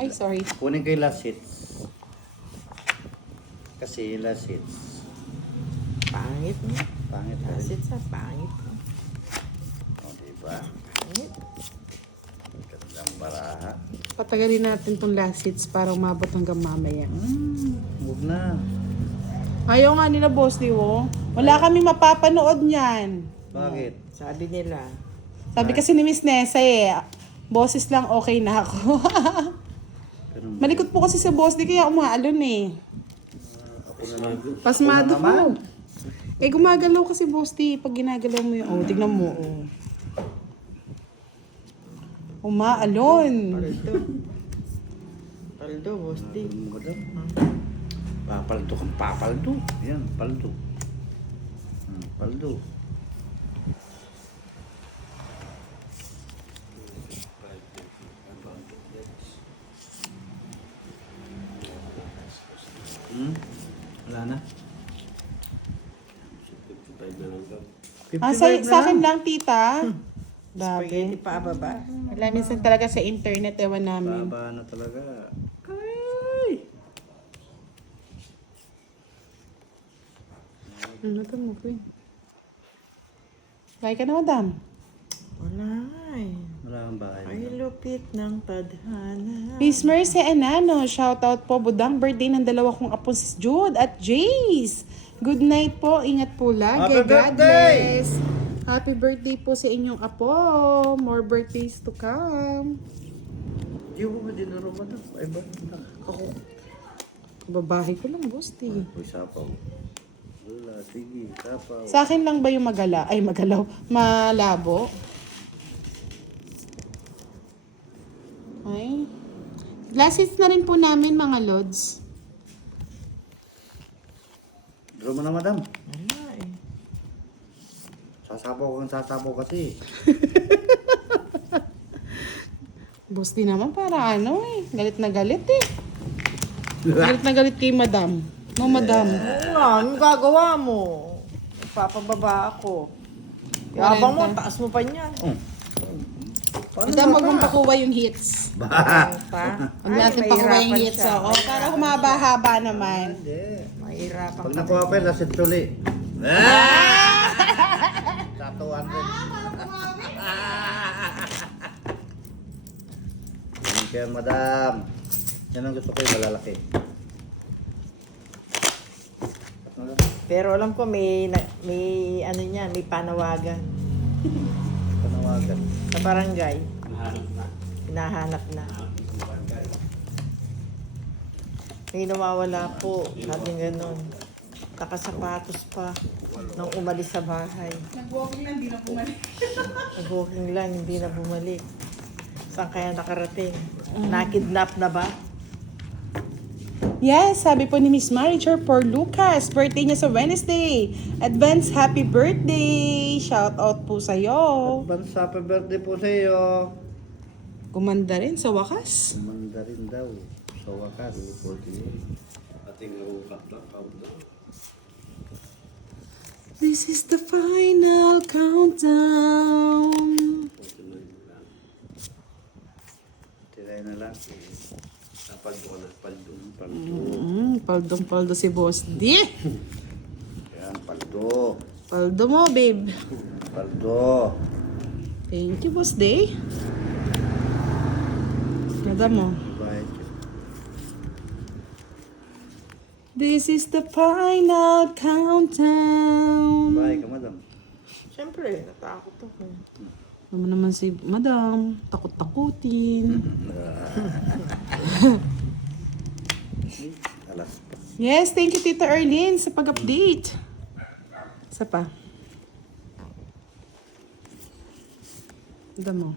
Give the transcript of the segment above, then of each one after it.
Ay, sorry. Kunin ko yung last hits. Kasi yung last hits. Pangit mo. Pangit na rin. Lasit sa pangit mo. O, diba? Pangit. Gandang baraha. Patagalin natin tong last hits para umabot hanggang mamaya. Huwag na. Ayaw nga nila, boss, di wo. Wala kami mapapanood niyan. Bakit? Sabi nila. Sabi kasi ni Miss Nessa eh, boses lang okay na ako. Ganun ba? Malikot po kasi sa boss, di kaya umaalon eh. Ako na lang. Pasmado Ako na naman. po. Eh, gumagalaw kasi boss, di. Pag ginagalaw mo yun, oh, tignan mo, oh. Umaalon. Paldo. Paldo, bosti. Ano ka daw? Papaldo kang papaldo. Yan, paldo. Paldo. Wala na. Sa akin lang, tita. Spaghetti Grabe. pa baba. Wala minsan talaga sa internet, ewan namin. Baba na talaga. Ano to mo, Queen? Kaya ka na, madam. Wala eh. Wala kang bahay. Ay, lupit ng tadhana. Miss Mercy Anano, shoutout po. Budang birthday ng dalawa kong apo, si Jude at Jace. Good night po. Ingat po lagi. Happy God birthday! bless. Happy birthday po sa inyong apo. More birthdays to come. Di ko ba dinaro ba ito? Ay ba? Ako. Babahe ko lang, boss. Uy, sapaw. Wala, sige, sapaw. Sa akin lang ba yung magalaw? Malabo? Ay. Glasses na rin po namin, mga lods. Draw mo na, madam. Wala eh. Sasapaw kasi. Boss din naman para ano eh. Galit na galit eh. Galit na galit kay madam. No, madam. Oo nga, anong gagawa mo? Ipapababa ako. Yabang mo, taas mo pa niyan. Madam, huwag mong pakuha yung hits. Ano pa? Huwag natin pakuha yung hits. Oo, para humaba-haba naman. Hindi. Mahirapan Pag ka. nakuha pa yun, lasit tuli. Tatuan rin. Thank you, madam. Yan ang gusto ko yung malalaki. Pero alam ko may ano niyan, may panawagan Panawagan. sa barangay. Hinahanap na. May nawawala po. Sabi ganun. Nakasapatos pa nung umalis sa bahay. Nag-walking lang, di na bumalik. Nag-walking lang, hindi na bumalik. Saan kaya nakarating? Nakidnap na ba? Yes, sabi po ni Miss Maricher for Lucas. Birthday niya sa Wednesday. Advance happy birthday. Shout out po sa'yo. Advance happy birthday po sa iyo. Gumanda rin sa wakas. Kumanda rin daw. Sa wakas. This is the final countdown. Tiray na lang. Paldong-paldo si Boss D. Yan, paldo. Paldo mo, babe. Paldo. Thank you, Boss D. Ganda mo. Bye. This is the final countdown. Bye ka, madam. Siyempre, natakot ako. Naman si Madam, takot-takutin. Alas pa. Yes, thank you Tita Erlyn sa pag-update. Isa pa. Ganda mo.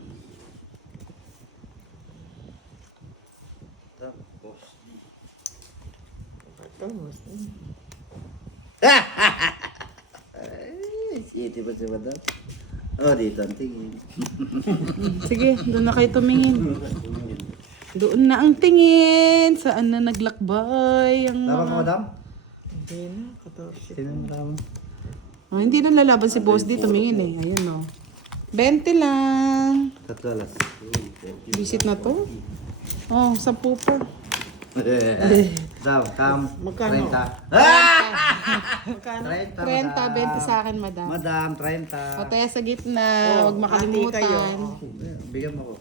Tapos. Ito, Ay, siyete ba si madam? Oh, dito ang tingin. Sige, doon na kayo tumingin. Doon na ang tingin. Saan na naglakbay ang Tama ka, mga... madam? Hindi na, 14. Sino yung tama? Oh, hindi na lalaban si Boss D. Tumingin eh. Ayun o. 20 lang. Tatlo alas. Visit na to. Oh, 10 pa. Daw, kam. Magkano? 30. Magkano? 30, 20 sa akin, madam. Madam, 30. O, tayo sa gitna. Oh, Huwag makalimutan. hati kayo. Bigyan mo ko.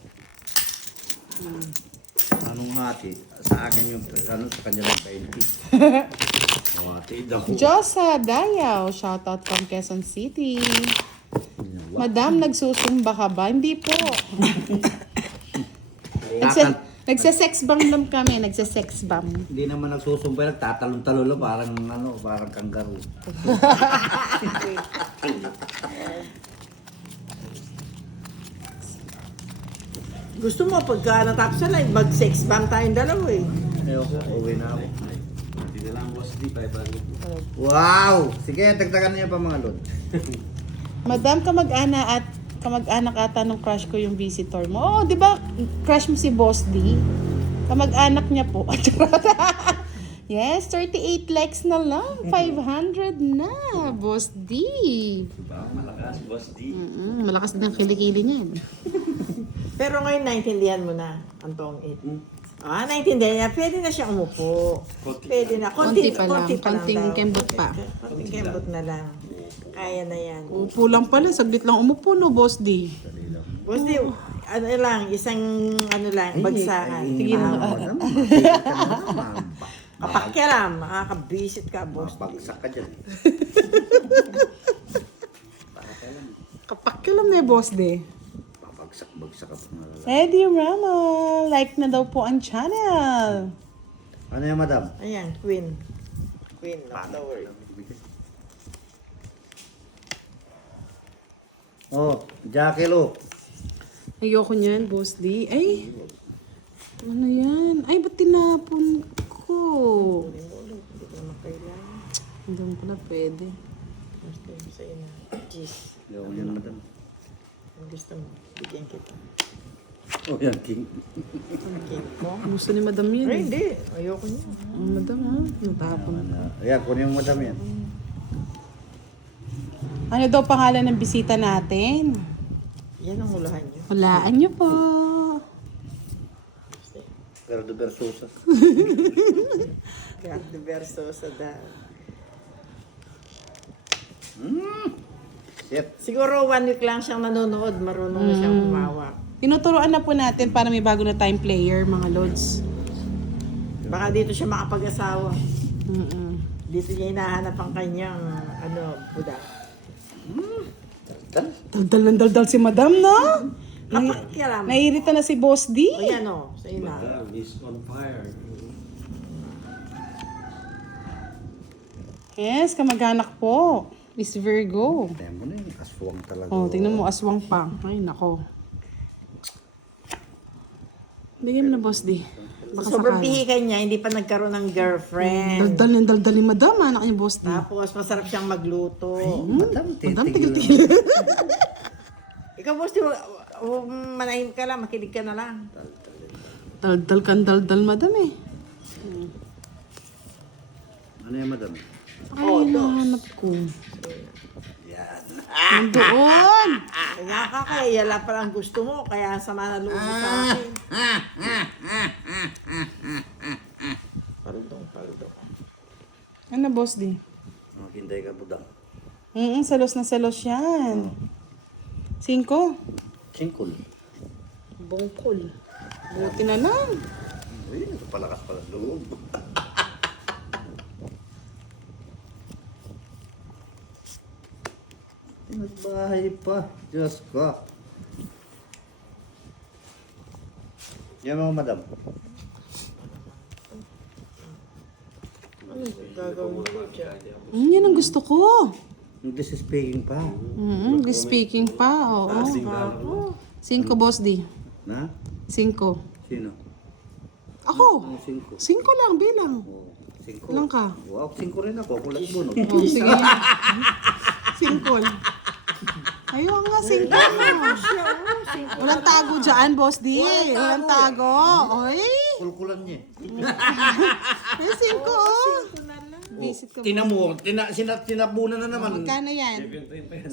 Anong hati? Sa akin yung, ano, sa kanya lang 20. Hati daw. Josa Dayaw, shoutout from Quezon City. Madam, nagsusumba ka ba? Hindi po. Nagsa-sex bomb lang kami, nagsa-sex bomb. Hindi naman nagsusumpay, nagtatalon-talon lang, parang ano, parang kangaroo. Gusto mo pagka natapos na live, mag-sex bomb tayong dalawa eh. Ayoko, uwi na ako. Hindi na lang was di, 500. Wow! Sige, dagdagan niya pa mga lod. Madam, kamag-anak ata ng crush ko yung visitor mo. Oh, di ba crush mo si Boss D? Kamag-anak niya po. Yes, 38 likes na lang. 500 na, Boss D. Diba? Malakas, boss D. Malakas din ang kilikili niya. Pero ngayon naintindihan mo na ang tong 8. Naintindihan niya. Pwede na siya umupo. Pwede na. Konti pa lang. daw. Konting kembot pa. Konting kembot na lang. Kaya na yan. Upo lang pala. Saglit lang umupo, no, Boss D? Boss, di, ano lang, isang ano lang, bagsakan. Sige na. Kapakyalam, makakabisit ka, boss. Bagsak ka dyan. Kapak ka lang na, Boss D. Babagsak ka pa nga lalaki. Eddie Rama, like na daw po ang channel. Ano yan, madam? Ayan, queen. Queen of the world. Oh, Jackie Lo. Ayoko niyan, Boss D. Ay, ano yan? Ay, ba't tinapon ko? Hindi ko naman kailangan. Hindi mo pala pwede. Gusto mo sa ina. Cheese. Ayoko yan, madam. Kung gusto mo, bigyan kita. Oh, yan, king. Cake mo? Gusto ni Madam yan. Ay, eh. hindi. Ayoko niya. Ang Madam, ha? Natapon. Ayan, kunin mo, madam yan. Ano daw pangalan ng bisita natin? Yan ang hulahan niyo. Hulaan niyo po. Gerardo Versosa. God the verso sa dahil. Shit. Siguro 1 week lang siyang nanonood, marunong na siyang humawak. Tinuturoan na po natin para may bago na time player, mga lods. Baka dito siya makapag-asawa. Mm-mm. Dito niya hinahanap ang kanyang, budak. Daldal ng daldal si Madam, no? Kapakyalam. Naiirita na si Boss D. O yan o, sa ina. Is on fire. Yes, kamag-anak po. Miss Virgo. Tayo mo na yun, aswang talaga. Oh, tingnan mo, aswang pa. Ay, nako. Bigyan mo na, Boss D. Baka Sobrang sakali. pihikan niya, hindi pa nagkaroon ng girlfriend. Daldal ng daldal ni Madam, anak niya, Boss D. Tapos masarap siyang magluto. Madam, Madam, titigil tigil-tigil. Ikaw boss, manahim ka lang, makinig ka na lang. Daldal kan daldal, Madam, eh. Ano yan, madam? Ay, hinahanap ko. Nandoon. Kaya ka, kaya yala pa lang gusto mo, kaya sama na loob mo sa akin. Paldong. Ano, Boss D? Maghintay ka, budang. Salos na salos yan. 5. Singkol. Bungkol. Buti na lang. Uy, palakas pala loob. Nagbahay pa. Diyos ko. Yan mga madam. Ano gagawin ko dyan? Yan ang gusto ko. English speaking pa. Speaking pa, oo. 5, Boss D. Na? 5. Sino? Ako. Ano 5? 5 lang, bilang. Oh, 5. Ilang ka? Wow, 5 rin ako. Kulat mo, no? Oh, sige. 5. Ayun nga, 5. Walang tago dyan, Boss D. Walang tago. Oy. Kulkulan niya. May 5, oh. Visit ka. Tinabunan na naman. Magkano yan?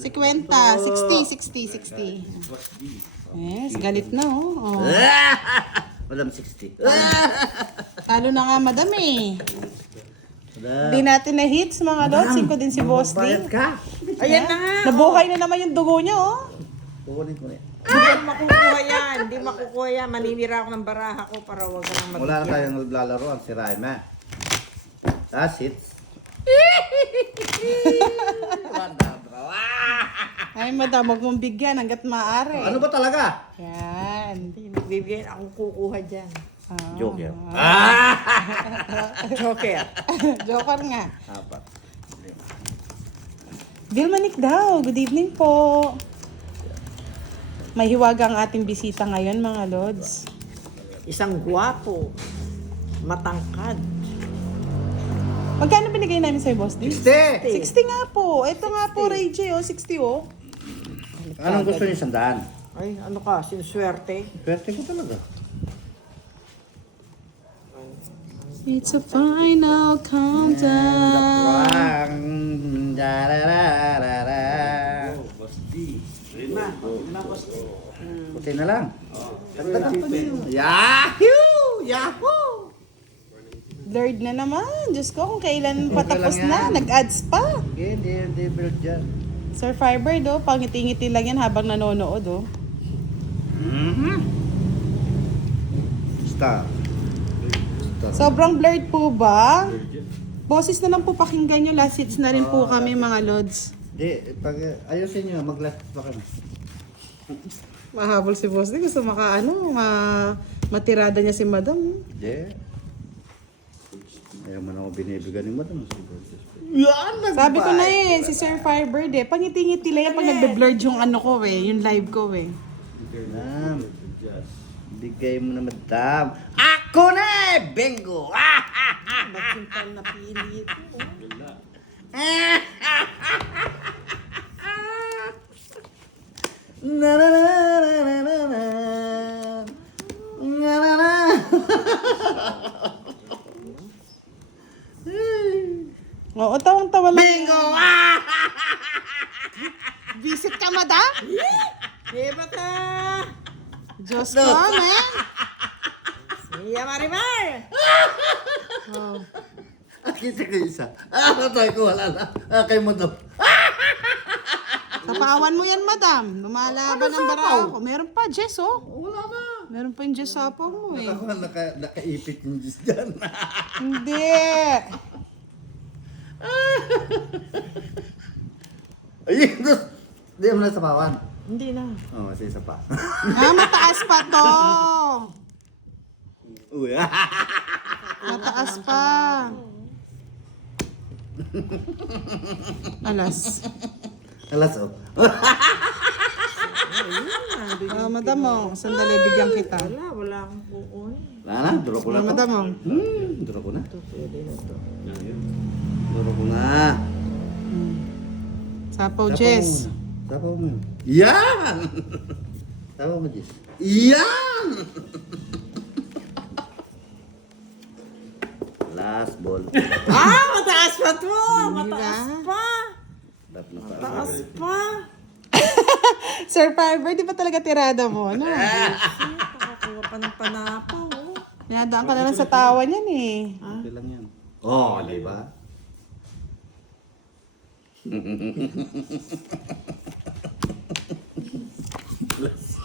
50, 60. Yes, galit na, oh. Madam 60. Talo na nga, madam eh. Madam. Hindi natin na hits mga lods. 5 din si Boss Bayad D. ka. Ayan na nga. Nabuhay na naman yung dugo niya, oh. Kukunin ko na. Hindi makukuha yan. Hindi makukuha yan. Maninira ako ng baraha ko para wag ka nang Wala na mabigyan. tayong naglalaro ang si Raima. That's it. Ay, madam, huwag mong bigyan hanggat maaari. Ano ba talaga? Yan. Hindi, nagbibigyan akong kukuha dyan. Ah. Joker. Joker. Joker nga. Apat. Vilmanik daw, good evening po. May hiwaga ang ating bisita ngayon, mga lods. Isang gwapo. Matangkad. Magkano binigay namin sa'yo, Boss D? 60! 60 nga po. Ito nga po, Ray J, oh, 60 oh. Anong gusto niyo, 100? Ay, ano ka? Sinswerte. Pwerte ko talaga. It's a final countdown. Puti na lang. Yahoo! Yahoo! Blurred na naman. Diyos ko, kung kailan Okay patapos lang na. yan. Nag-ads pa. Hindi build dyan. Sir Fiber, do, pangiti-ngiti lang yan habang nanonood, oh. Star. Sobrang blurred po ba? Boses na lang po pakinggan nyo. Last hits na rin po kami, mga lods. Hindi, pag ayusin nyo, mag-last pa kami. Mahabol si Boss D. Gusto matirada niya si Madam. Hindi. Ayaw man ako binibigyan ni Madam. Sabi ko na eh, si Sir Firebird eh. Pangiti-ngiti lang yan pag nagbe-blurred yung ano ko eh, yung live ko eh. Madam, bigay mo na Madam. Ako na eh! Bingo! Magsimpal na pili ito. Na na na na na na na. Na na na. Oo, tawang-tawa lang. Bingo! Visit ka, Madam? Diba ka? Diyos ko, man. Siya Marimar! Oh. Kita ko isa. Tayo ko wala na. Kay Madam. Tapawan mo yan, Madam. Lumalaban ang bara ko. Meron pa, Jess, oh. Wala na. Meron pa yung Jess sapaw mo eh. Ako nakaipit yung Diyos dyan. Hindi. Ayun, Diyos. Hindi mo na sapawan. Hindi na. Oo, kasi isa pa. Ah, mataas pa to. Uy. Mataas pa. Alas. Alas, oh. Madam, oh. Sandali, bigyan kita. Wala akong kukunin. Wala na, duro ko na to. Madam, oh. Duro ko na. Ito, pwede na ito. Duro ko na. Sapaw, Jess. Sapaw mo yun. Yan! Sapaw mo, Jess. Yan! Last ball. Mataas pa to! Mataas pa! Mataas pa! Sir Fiber, di ba talaga tirada mo? Ano? Nakakuha pa ng panapaw. Oh. Pinadaan ka na lang sa tawa niyan eh. Okay lang yan. Oh, di ba?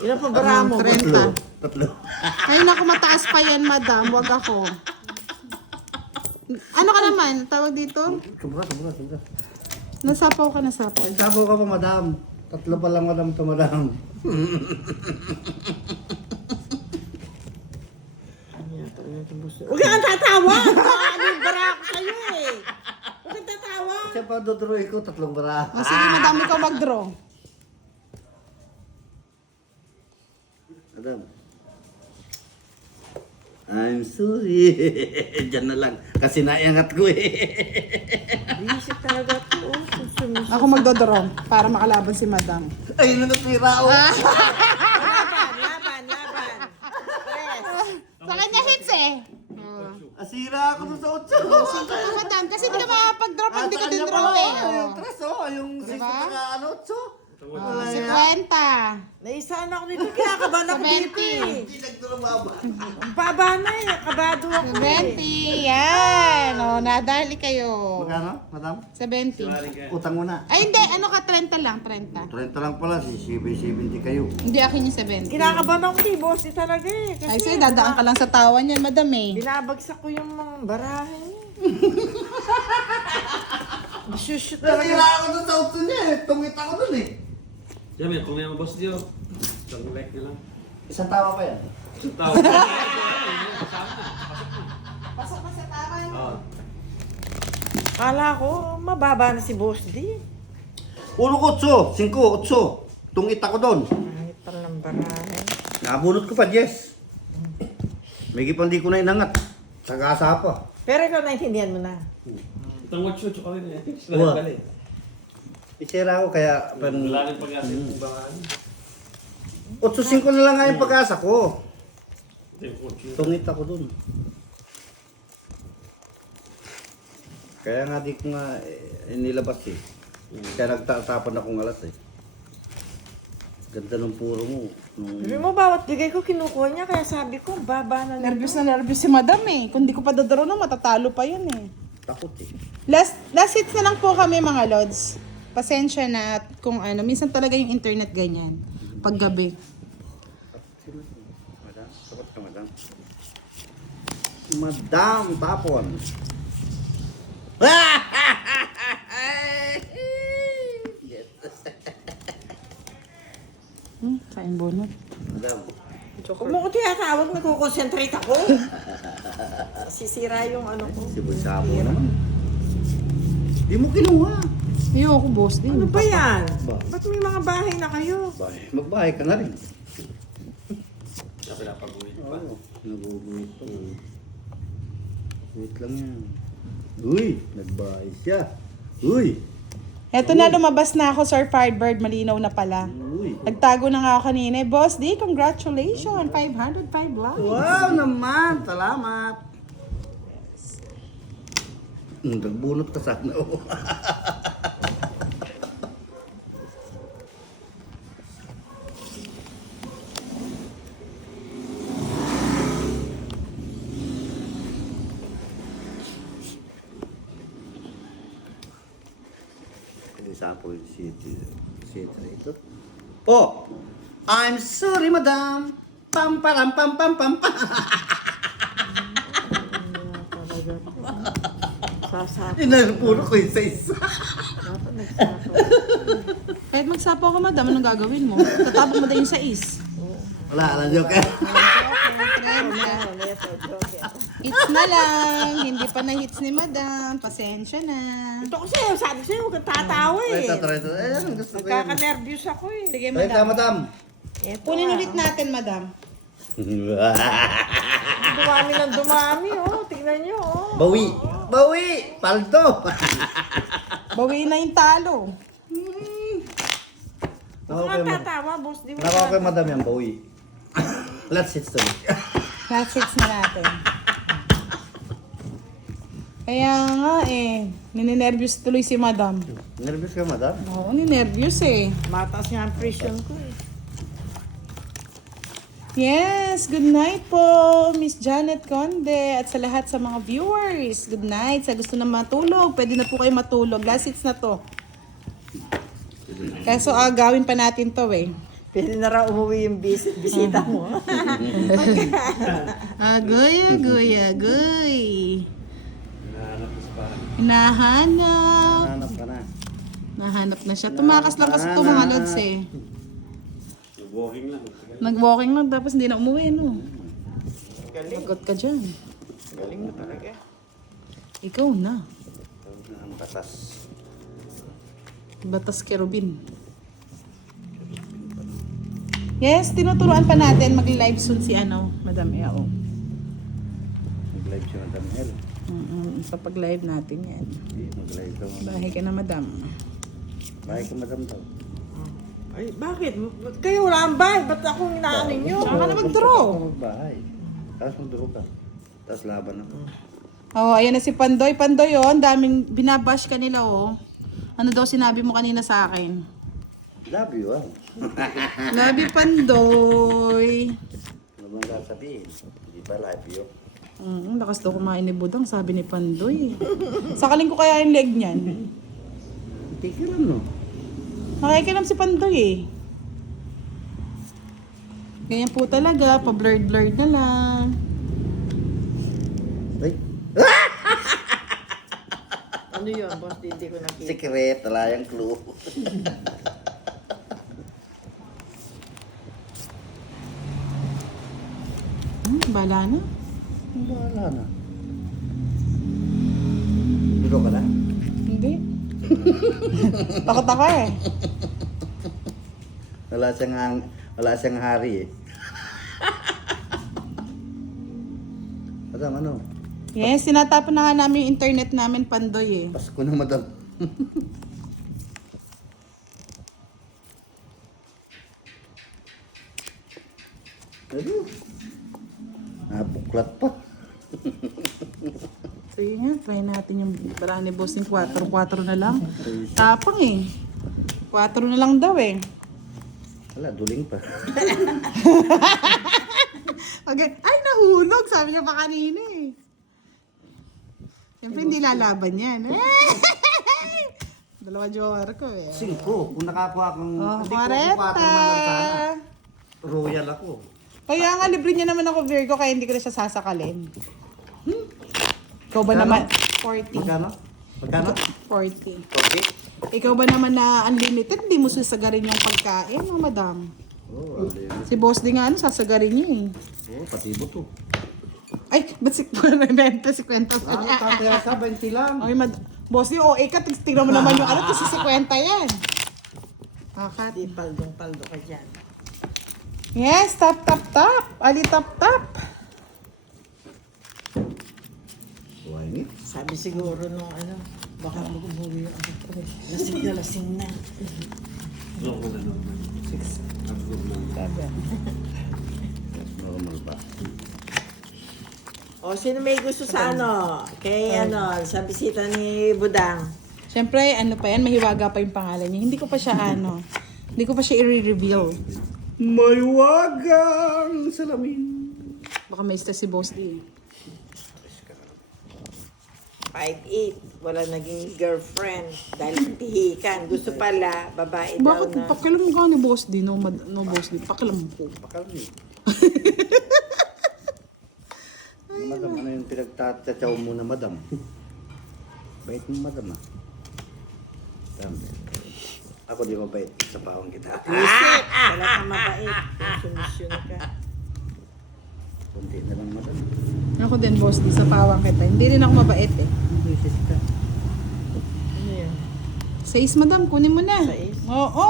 Ilan pa bara mo? 30. Tatlo. Ay, naku, mataas pa yan, Madam. Wag ako. Ano ka naman? Tawag dito? Sobra. Nasapaw ka, nasapaw. Sapaw ka pa, madam. Tatlo pa lang, madam, to madam. Huwag kang tatawa! Ano yung bara ako sa'yo eh! Huwag kang tatawa! Siya pa dodroy ko, tatlong bara. O sige, Madam, ikaw mag-draw. Madam. I'm sorry. Diyan na lang. Kasi naiangat ko eh. Isip talaga ito. Susumis. Ako magdodraw para makalaban si Madam. Ay, nanatira ako. Laban! Press! Sa kanya hits eh. Asira ako sa 8. Sige ka, Madam. Kasi di ka makapag-draw pag di ka din draw eh. Yung 3, oh. Yung 6 Diba? na 8. 50. Naisaan ako dito, kinakabahan ako dito eh. Hindi nagtulababa. Ang baba na eh, kabado ako eh. 70. Yan. O, nadali kayo. Magkano, madam? 70. Utang mo na. Ay, hindi. Ano ka? 30 lang. 30. 30 lang pala, si 70 kayo. Hindi, akin yung 70. Kinakabahan ako dito, boss, talaga eh. Kasi Ay, sa'yo, dadaan ka lang sa tawa niyan, madam eh. binabagsak ko yung mga barahe. Shoot Nasira talaga. ako dun sa auto niya eh. Tungit ako dun eh. Jamil, kung may mga boss Dio, isang like na lang. Isang tawa pa yan. Isang tao. Pasok pa sa tawa niyo. Oo. Kala ko, mababa na si Boss D. 1, 8, 5, 8. Tungit ako dun. Kahit pala ng barahe. Nabunot ko pa, Jess. May gipang di ko na inangat. Sagasa pa. Pero ikaw naintindihan mo na. Itong watch ko rin eh. Uwa. Bali. Isira ko kaya... Wala rin pag-asa yung bangaan. 8-5 na lang nga yung pag-asa ko. Ito yung watch yun. Tungit ako dun. Kaya nga di ko nga nilabas eh. Kaya nagtatapon akong alas eh. Ganda ng puro mo. Sabi mo, bawat bigay ko kinukuha niya, kaya sabi ko, baba na lang. Nervous na nervous si madam eh. Kung di ko pa dadaro na, matatalo pa yun eh. Takot eh. Last hits na lang po kami mga lods. Pasensya na at kung ano. Minsan talaga yung internet ganyan. Paggabi. Madam, takot ka madam. Madam, tapon. Kain bunot. Madam, Huwag mo ko tinatawag, nagko-concentrate ako. Sisira yung ano ko. si Bulsabo naman. Di mo kinuha. Ayoko, boss din. Ano ba yan? Ba? Ba't may mga bahay na kayo? Bahay. Magbahay ka na rin. Sabi na pag-uwi pa. Oo, naguguhit pa. Wait lang yan. Uy, nagbahay siya. Uy, Eto na, lumabas na ako, Sir Firebird. Malinaw na pala. uy. Nagtago na nga ako kanina. Boss D, congratulations. 505 likes. Wow naman, salamat. Nagbunot ka sana. Sample city ito. Oh, I'm sorry, madam. Pam param pam pam pam pam. Sasapo. Inalpuro ko isa-isa. Dapat nagsapo. Kahit magsapo ka, madam, anong gagawin mo? Tatapon mo din yung sais. Wala, joke. Hits na lang. Hindi pa na hits ni madam. Pasensya na. Ito kasi, sabi sa'yo, huwag kang tatawa eh. Try ito. Ayan, gusto ko yan. Nagkaka-nervous ako eh. Sige, Try ka, madam. madam. Eto, Kunin ulit natin, madam. Dumami ng dumami, oh. Tingnan nyo, oh. Bawi. Bawi. Paldo. Bawiin na yung talo. Huwag kang tatawa, boss. Di mo Nako kay madam yan, bawi. Let's hit tuloy. Last hits na natin. Kaya nga eh, ninenervyos tuloy si madam. Nervous ka, madam? Oo, ninenervyos eh. Mataas nga ang presyon ko eh. Yes, good night po, Miss Janet Conde. At sa lahat sa mga viewers, good night. Sa gusto na matulog, pwede na po kayo matulog. Last hits na to. Kaso gawin pa natin to eh. Pwede na raw umuwi yung bisita mo. Agoy, agoy, agoy. Hinahanap ko sa parang. Hinahanap. Hanap ka na. Nahanap na siya. Tumakas lang kasi ito mga lods eh. Nag-walking lang. Nag-walking lang tapos hindi na umuwi, no? Galing. Lagot ka dyan. Galing na talaga. Ikaw na. Ang batas. Batas kerubin. Yes, tinuturuan pa natin mag-live soon si Madam Yao. Mag-live siya, madam L. Sa pag-live natin yan. Mag-live ka, madam. Bahay ka na, madam. Bahay ka, madam daw. Ay, bakit? Kayo wala ang bahay. Ba't akong inaano nyo? Saka ka na mag-draw. Magbahay. Tapos mag-draw ka. Tapos laban ako. Oh, ayan na si Pandoy. Pandoy, oh, ang daming binabash ka nila, oh. Ano daw sinabi mo kanina sa akin? Love you, ah. Love you, Pandoy. Ano bang sasabihin? Hindi ba love you? Lakas daw kumain ni Budang, sabi ni Pandoy. Sakaling ko kaya yung leg niyan. Tigilan, no? Nakikilam si Pandoy eh. Ganyan po talaga, pa-blurred na lang. Ay, Ano yun, boss? Hindi ko nakita. secret, wala yung clue. Bala na. Wala na. Duro ka na? Hindi. Takot ako eh. Wala siyang hari eh. Madam, ano? Yes, tinatapon na nga namin yung internet namin, Pandoy eh. Pasko na, madam. Ano? Buklat pa. Sige nga, try natin yung bala ni Boss yung 4 na lang. Tapang eh. 4 na lang daw eh. Wala, duling pa. Okay. Ay, nahulog! Sabi niya pa kanina eh. Siyempre hindi lalaban yan. Dalawa jower ko eh. 5. Kung nakakuha kang... Oh, hindi ko kukuha 40. man lang sana. Royal ako. Kaya nga, libre niya naman ako Virgo, kaya hindi ko na siya sasakalin. Ikaw ba Magkano? naman? 40. Magkano? Magkano? 40. Okay. Ikaw ba naman na unlimited, hindi mo susagarin yung pagkain, no, madam? Oh, Si Boss din nga, ano, sasagarin niya eh. patibot to. Ay, ba't si Kwenta? Si Kwenta. Tataya ka, 20 lang. Okay, Boss din, OA ka, tignan mo naman yung ano, kasi si Kwenta yan. Kakat. Di paldong-paldo ka dyan. Yes, tap. Ali, tap. Why me? Sabi siguro nung ano, baka mag-umuwi ako. Lasing na lasing na. Loko na naman. 6. Absorb na. Normal ba? O, sino may gusto sa ano? Kay ano, sa bisita ni Budang. Siyempre, ano pa yan, mahiwaga pa yung pangalan niya. Hindi ko pa siya hindi ko pa siya i-reveal. May wagang salamin. Baka may stress si Boss D. 5'8", wala naging girlfriend dahil sa tihikan. Gusto pala, babae daw Bakit na. pakialam mo ka ni Boss D? No, Boss D. Pakialam mo po. Pakalmi. Madam, ano yung pinagtatsaw mo na madam? Bait mo madam ah. Dami. Ako di mabait sa pawang kita. Isip, wala kang mabait. Konsumisyon ka. Kunti na lang madam. Ako din, Boss D. Sa pawang kita. Hindi rin ako mabait eh. Bisis ka. Ano yun? 6, madam. Kunin mo na. 6? Oo.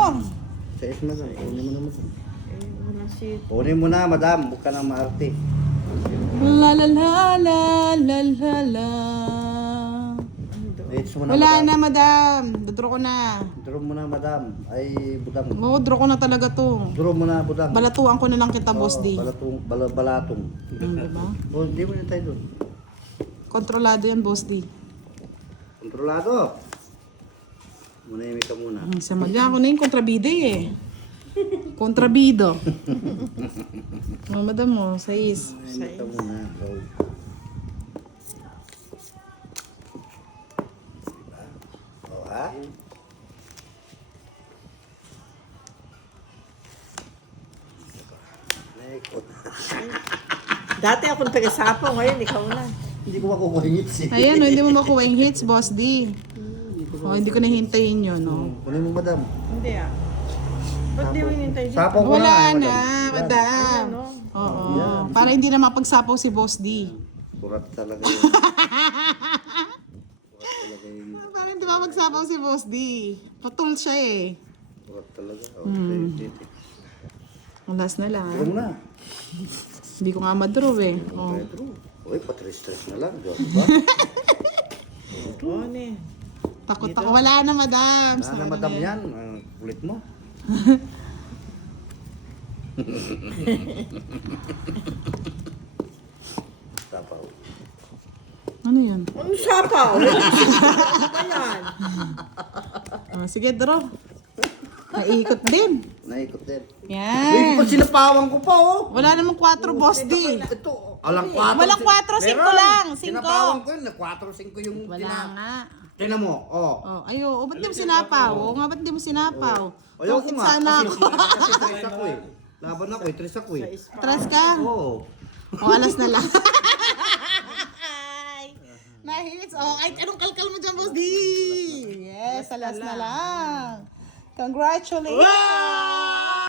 Sa is madam, kunin mo na madam. Eh, wala si... Kunin mo na madam, huwag ka nang maarte. La la la la la la la. Wait mo na Wala madam. na, madam. Dodro ko na. Draw mo na madam. Ay, budang. Oo, draw ko na talaga to. Draw mo na budang. Balatuan ko na lang kita, Boss D. Balatong. Diba? Oh, hindi mo na tayo doon. Kontrolado yan, Boss D. Kontrolado. Manahimik ka muna. Sa magyan ko na yung kontrabida eh. Kontrabido. Oh, madam mo, 6. Manahimik ka muna. Go. Oh, ha? Naikot. Dati akong taga-sapo, ngayon ikaw na. Hindi ko makukuhingit si. Ayan, no, hindi mo makuha yung hits, Boss D. Oh, hindi ko nahintayin yun, no. Kunin mo madam. Hindi ah. Ba't di mo hinintay dyan? Sapong ko Wala na. na, madam. Ano? Oo. Yan. Para hindi na mapagsapaw si Boss D. Kurat talaga yun. Kurat talaga yun. Para hindi mapagsapaw si Boss D. Patul siya eh. Kurat talaga. Okay. Ang last na lang. Draw mo na. Hindi ko nga madraw eh. Oh. Pedro. Uy, patres-tres na lang. Diba? Oo, ne. Takot ako. Wala na, madam. Wala na madam yan. Ang kulit mo. Tapaw. Ano yan? Ano sapaw? Ano ba yan? Sige, draw. Naikot din. Naikot din. Yan. Naikot, sinapawan ko pa, oh. Wala namang 4, Boss D. Ito, alang 4. Walang 4, 5 lang. 5. Sinapawan ko yun, 4-5 yung Wala nga. Tingnan mo, oh. Oh, ayo, ba't di mo sinapaw? Oo nga, ba't di mo sinapaw? Ayaw ko Bakit nga, sana kasi, ako? kasi tres ako eh. Laban ako eh, tres ako eh. Atras ka? Oo. O, alas na lang. Nahits. Oh, kahit anong kalkal mo dyan, Boss D. Yes, alas na lang. Congratulations!